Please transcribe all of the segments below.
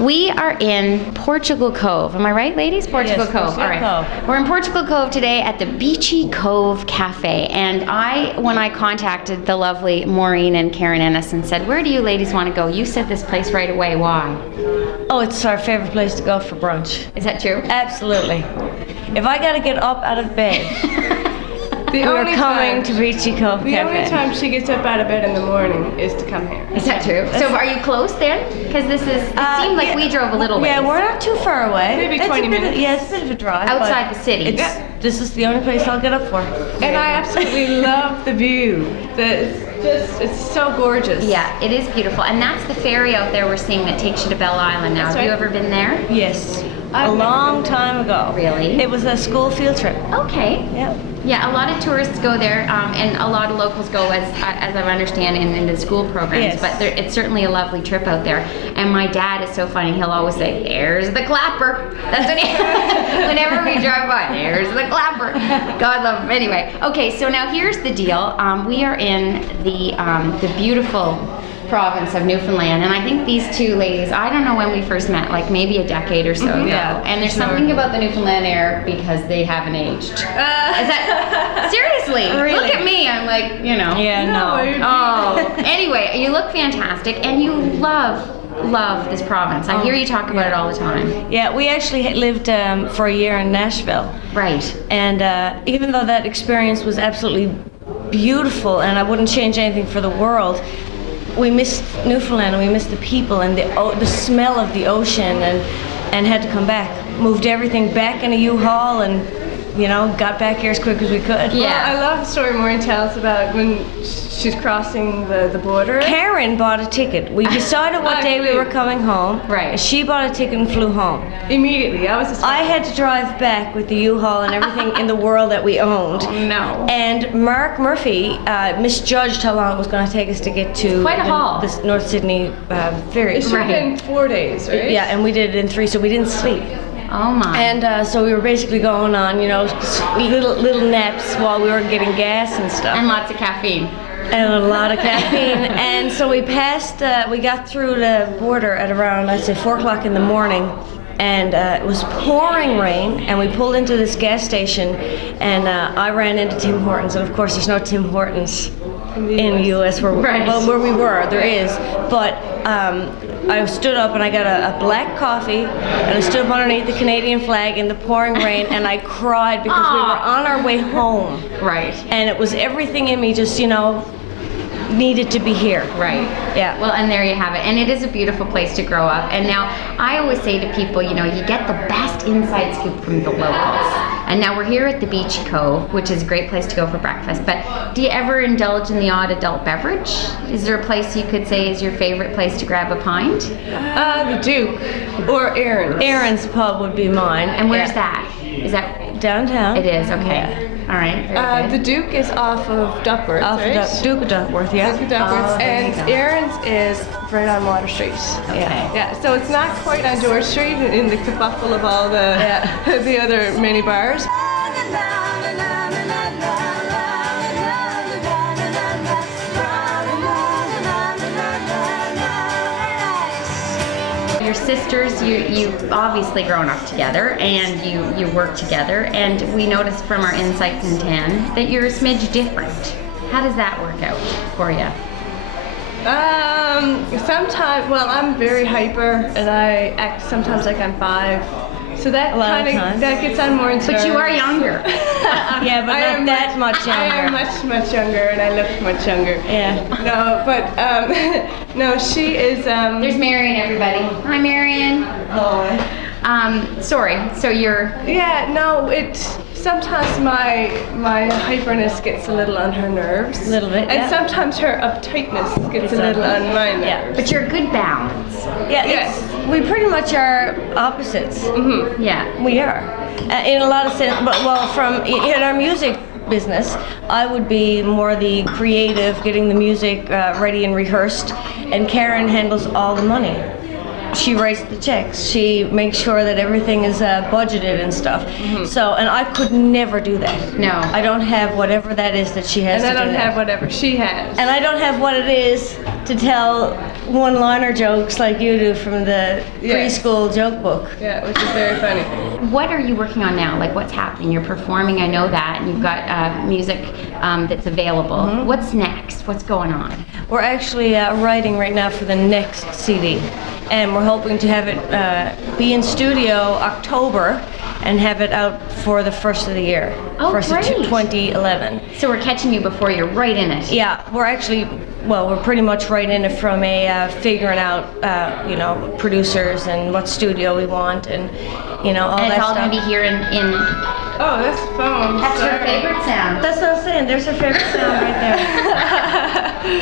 We are in Portugal Cove. Am I right, ladies? Portugal Yes, Cove. All right. Cove. We're in Portugal Cove today at the Beachy Cove Cafe. And when I contacted the lovely Maureen and Karen ENNIS and said, where do you ladies want to go? You said this place right away. Why? Oh, it's our favorite place to go for brunch. Is that true? Absolutely. If I gotta get up out of bed, we're coming to Beachy Cove Cafe. The only time she gets up out of bed in the morning is to come here. Is that true? So are you close then? Because it seemed like we drove a little way. Yeah, we're not too far away. Maybe 20 minutes. Yeah, it's a bit of a drive. Outside the city. This is the only place I'll get up for. And I absolutely love the view. It's so gorgeous. Yeah, it is beautiful. And that's the ferry out there we're seeing that takes you to Belle Island now. That's Have you right. ever been there? Yes. A long time ago. Really? It was a school field trip. Okay. Yeah. Yeah, a lot of tourists go there, and a lot of locals go, as I understand, in the school programs. Yes. But it's certainly a lovely trip out there. And my dad is so funny. He'll always say, "There's the clapper." That's what he. Whenever we drive by, there's the clapper. God love him. Anyway, okay. So now here's the deal. We are in the beautiful province of Newfoundland, and I think these two ladies, I don't know when we first met, like maybe a decade or so ago. Yeah, And there's sure. something about the Newfoundland air because they haven't aged. Is that seriously? Really? Look at me. I'm like, you know. Yeah, no. Oh. Anyway, you look fantastic, and you love this province. I hear you talk about it all the time. Yeah, we actually lived for a year in Nashville. Right. And even though that experience was absolutely beautiful and I wouldn't change anything for the world, we missed Newfoundland and we missed the people and the smell of the ocean and had to come back. Moved everything back in a U-Haul and, you know, got back here as quick as we could. Yeah. Well, I love the story Maureen tells about when she's crossing the border. Karen bought a ticket. We decided what day we were coming home. Right. She bought a ticket and flew home. Immediately. I had to drive back with the U-Haul and everything in the world that we owned. No. And Mark Murphy misjudged how long it was going to take us to get to Quite a haul. the North Sydney ferry. It should have been 4 days, right? Yeah, and we did it in 3, so we didn't sleep. Oh my. And so we were basically going on, you know, little naps while we were getting gas and stuff. And lots of caffeine. And a lot of caffeine. And so we got through the border at around, I'd say 4 o'clock in the morning. And it was pouring rain, and we pulled into this gas station, and I ran into Tim Hortons, and of course there's no Tim Hortons in the U.S. where we were, there is, but I stood up and I got a black coffee, and I stood up underneath the Canadian flag in the pouring rain, and I cried because we were on our way home. Right. And it was everything in me just, you know, needed to be here. Right. Yeah. Well, and there you have it. And it is a beautiful place to grow up. And now I always say to people, you know, you get the best inside scoop from the locals. And now we're here at the Beachy Cove, which is a great place to go for breakfast. But do you ever indulge in the odd adult beverage? Is there a place you could say is your favorite place to grab a pint? The Duke or Aaron's. Aaron's Pub would be mine. And where's that? Is that downtown? It is, okay. Yeah. All right, very The good. Duke is off of Duckworth, right? Duke of Duckworth, yeah. Duke of Duckworth. And Aaron's is right on Water Street. Yeah. Yeah, so it's not quite on George Street in the kerfuffle of all the the other mini bars. Your sisters, you've obviously grown up together, and you work together, and we noticed from our insights in 10 that you're a smidge different. How does that work out for you? Sometimes, well, I'm very hyper, and I act sometimes like I'm 5. So that that gets on more into. But you are younger. Yeah, but not that much younger. I am much younger, and I look much younger. Yeah. No, but no, she is. There's Marion, everybody. Hi, Marion. Sorry. So you're. Yeah. No, sometimes my hyperness gets a little on her nerves. A little bit, And yeah. sometimes her uptightness gets a little on my nerves. Yeah. But you're a good balance. Yeah, Yes. we pretty much are opposites. Mm-hmm. Yeah. We are, in a lot of sense. But in our music business, I would be more the creative, getting the music ready and rehearsed, and Karen handles all the money. She writes the checks. She makes sure that everything is budgeted and stuff. Mm-hmm. So, and I could never do that. No. I don't have whatever that is that she has And to I do don't that. have whatever she has. And I don't have what it is to tell one-liner jokes like you do from the preschool joke book. Yeah, which is very funny. What are you working on now? Like, what's happening? You're performing, I know that, and you've got music that's available. Mm-hmm. What's next? What's going on? We're actually writing right now for the next CD, and we're hoping to have it be in studio October and have it out for the first of the year. Oh, first great. of 2011. So we're catching you before you're right in it. Yeah, we're actually, well, we're pretty much right in it from a figuring out, you know, producers and what studio we want, and you know, all And that it's all stuff. going to be here in. Oh, that's phone. That's her Sorry. favorite sound. That's what I'm saying. There's her favorite sound right there.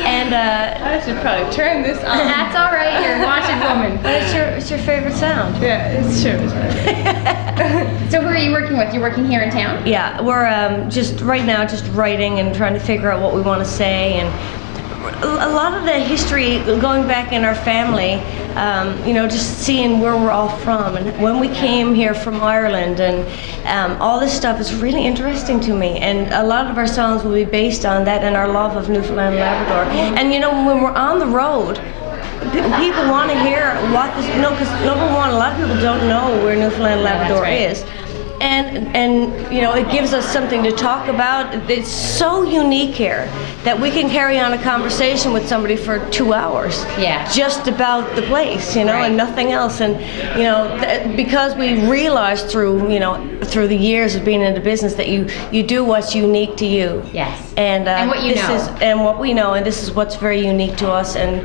And I should probably turn this on. That's all right. You're a wanted woman. it's your favorite sound. Yeah, it's true. It's right. So who are you working with? You're working here in town? Yeah, we're just right now just writing and trying to figure out what we want to say, and a lot of the history going back in our family, you know, just seeing where we're all from and when we came here from Ireland, and all this stuff is really interesting to me, and a lot of our songs will be based on that and our love of Newfoundland Labrador. And you know, when we're on the road, people want to hear what this, you know, because number one, a lot of people don't know where Newfoundland Labrador is. And you know, it gives us something to talk about. It's so unique here that we can carry on a conversation with somebody for 2 hours. Yeah. Just about the place, you know, Right. and nothing else. And you know, because we realized through, you know, through the years of being in the business that you do what's unique to you. Yes. And what you this know. is and what we know, and this is what's very unique to us, and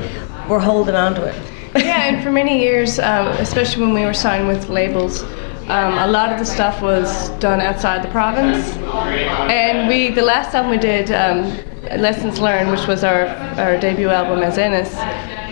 we're holding on to it. Yeah, and for many years, especially when we were signed with labels, a lot of the stuff was done outside the province. And the last time we did Lessons Learned, which was our debut album as Ennis,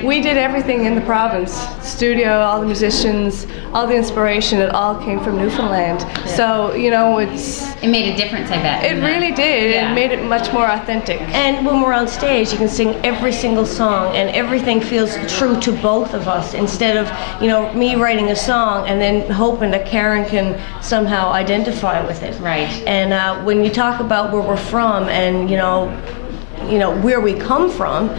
we did everything in the province. Studio, all the musicians, all the inspiration, it all came from Newfoundland. Yeah. So, you know, It made a difference, I bet. it really did. Yeah. It made it much more authentic. And when we're on stage, you can sing every single song, and everything feels true to both of us, instead of, you know, me writing a song and then hoping that Karen can somehow identify with it. Right. And when you talk about where we're from, and you know where we come from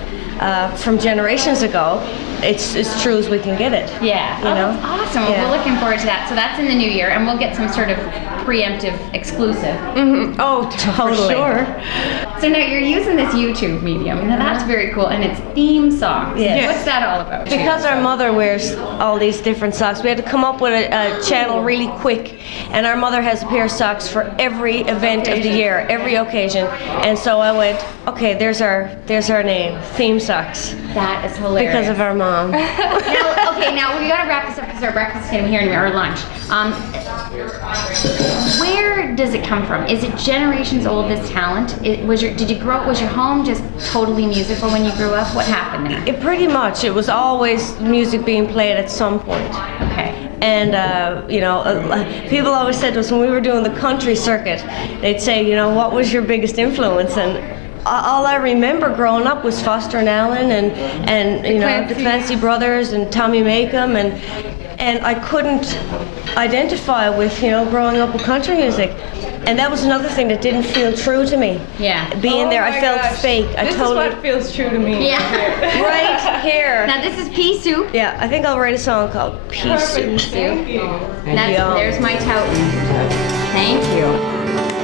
generations ago, it's true as we can get it. Yeah. You Oh, know? that's awesome. Well, Yeah. we're looking forward to that. So that's in the new year, and we'll get some sort of preemptive exclusive. Mm-hmm. Oh, Totally. for sure. So now you're using this YouTube medium. Now that's very cool, and it's theme songs. Yes. What's that all about? Because our mother wears all these different socks, we had to come up with a channel really quick. And our mother has a pair of socks for every event of the year, every occasion. And so I went, okay, there's our name, Theme Socks, That is hilarious. because of our mom. Now we gotta wrap this up because our breakfast is gonna be here in our lunch. Where does it come from? Is it generations old, this talent? Did you grow up, was your home just totally musical when you grew up? What happened there? Pretty much, it was always music being played at some point. Okay. And you know, people always said to us when we were doing the country circuit, they'd say, you know, what was your biggest influence? And all I remember growing up was Foster and Allen, and you know, the Clancy Brothers and Tommy Makem, and I couldn't identify with, you know, growing up with country music. And that was another thing that didn't feel true to me. Yeah. Being there, I felt fake. This is what feels true to me. Yeah. right here. Now this is pea soup. Yeah, I think I'll write a song called Peace. Perfect. Thank you. There's my tote. Thank you.